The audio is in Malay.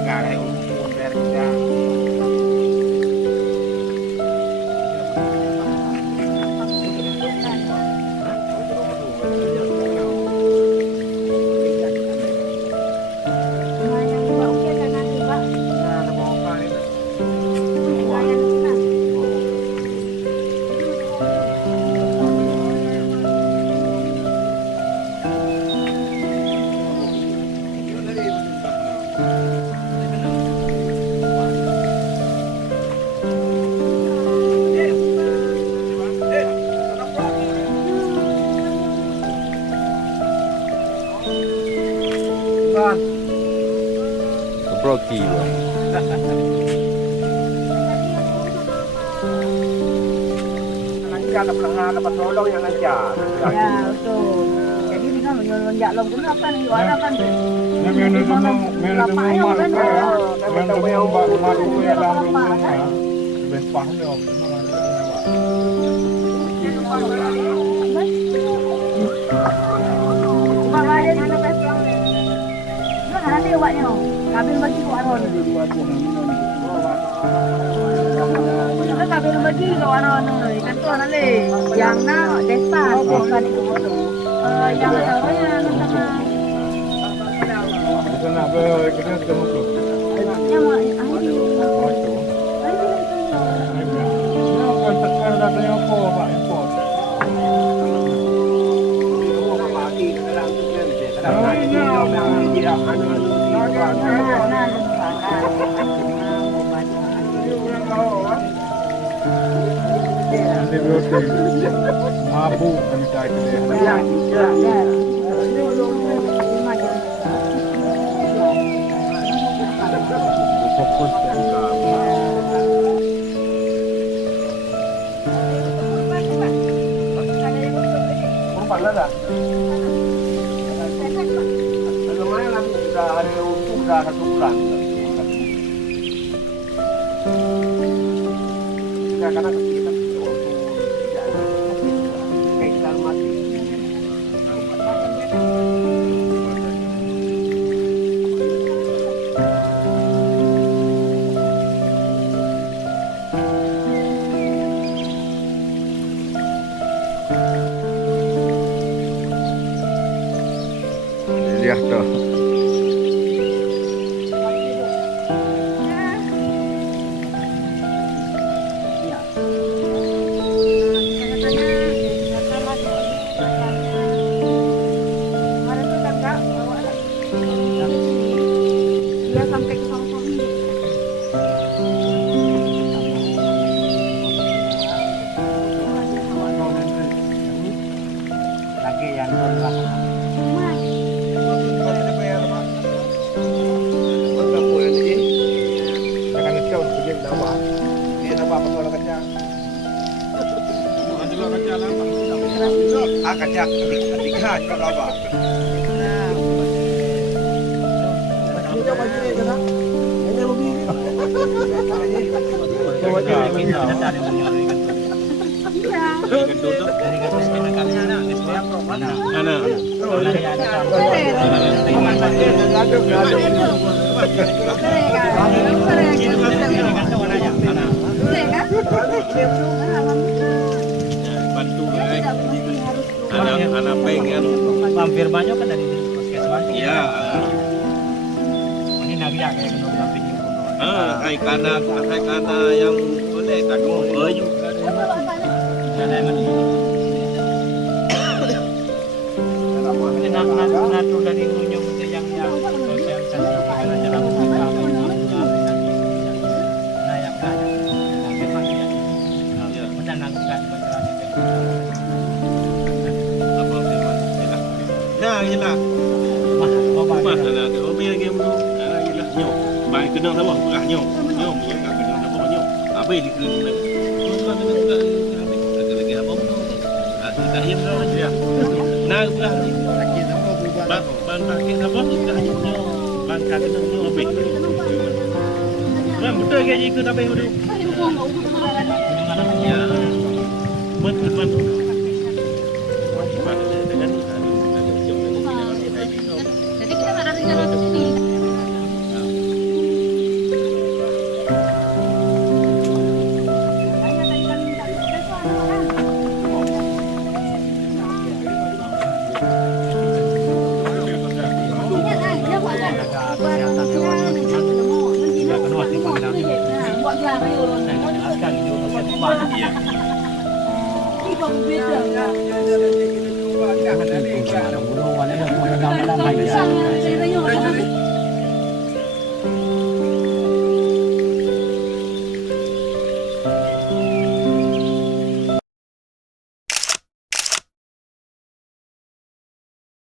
gak ada umur berja. Broki. Lancar dapat tolong yang lancar. Ya, betul. Jadi ini kan menjak lom kena kan juara kan. Memang mak itu yang dalam rumah. Bespah ni om. Bapak ada di mana pelang ni? Mana nanti obatnya? Kabel bagi ke Aron. Kita kabel bagi ke Aron ni. Kan tu nanti yang nak desa bukan itu. Yang tahunya sama. Kena kena ketemu tu. Yang ahli. Kontakkan datanya apa Pak import. Antibiotik mabuk kami cari dia. Fokus Dah. Lumayan lah, sudah ada untung dah 1 bulan. Kadang-kadang kita kayak dalam mati. lihat dah. Dia sampai ke Songkong. Lagi yang belakang. Kacang tiga kalau apa? Coba sini kan? Ini lebih. Coba kita cari menyuarakan. Iya. Kan tutup dari atas kita kalian ada siapa mana? Mana? Bantu anak pengen mampir banyak kan dari puskesmas. Iya. Ini naga kayak menurut kai kana yang boleh tak mau ayu. Ada yang mana? Nak dari nunyum yang sosialisasi kita jalan kita nah yang ada memang ya menanamkan apa memang nah jelas mah ada obi lagi mu jelas nyo bai kena sama bukan nyo punya enggak kena sama nyo apa ini kena lagi apa mu tak iya dah dia nah bukan ban pakai apa tidak hanya ban kaki nyo obi kan betul ke ikut apa yang dulu ya betul Jadi kita nggak ada rencana ke sini. yang ayo. Saya jelaskan itu siapa mana. Iya. Ibu beda enggak? Mulu wala dah mulu dalam dalam aja.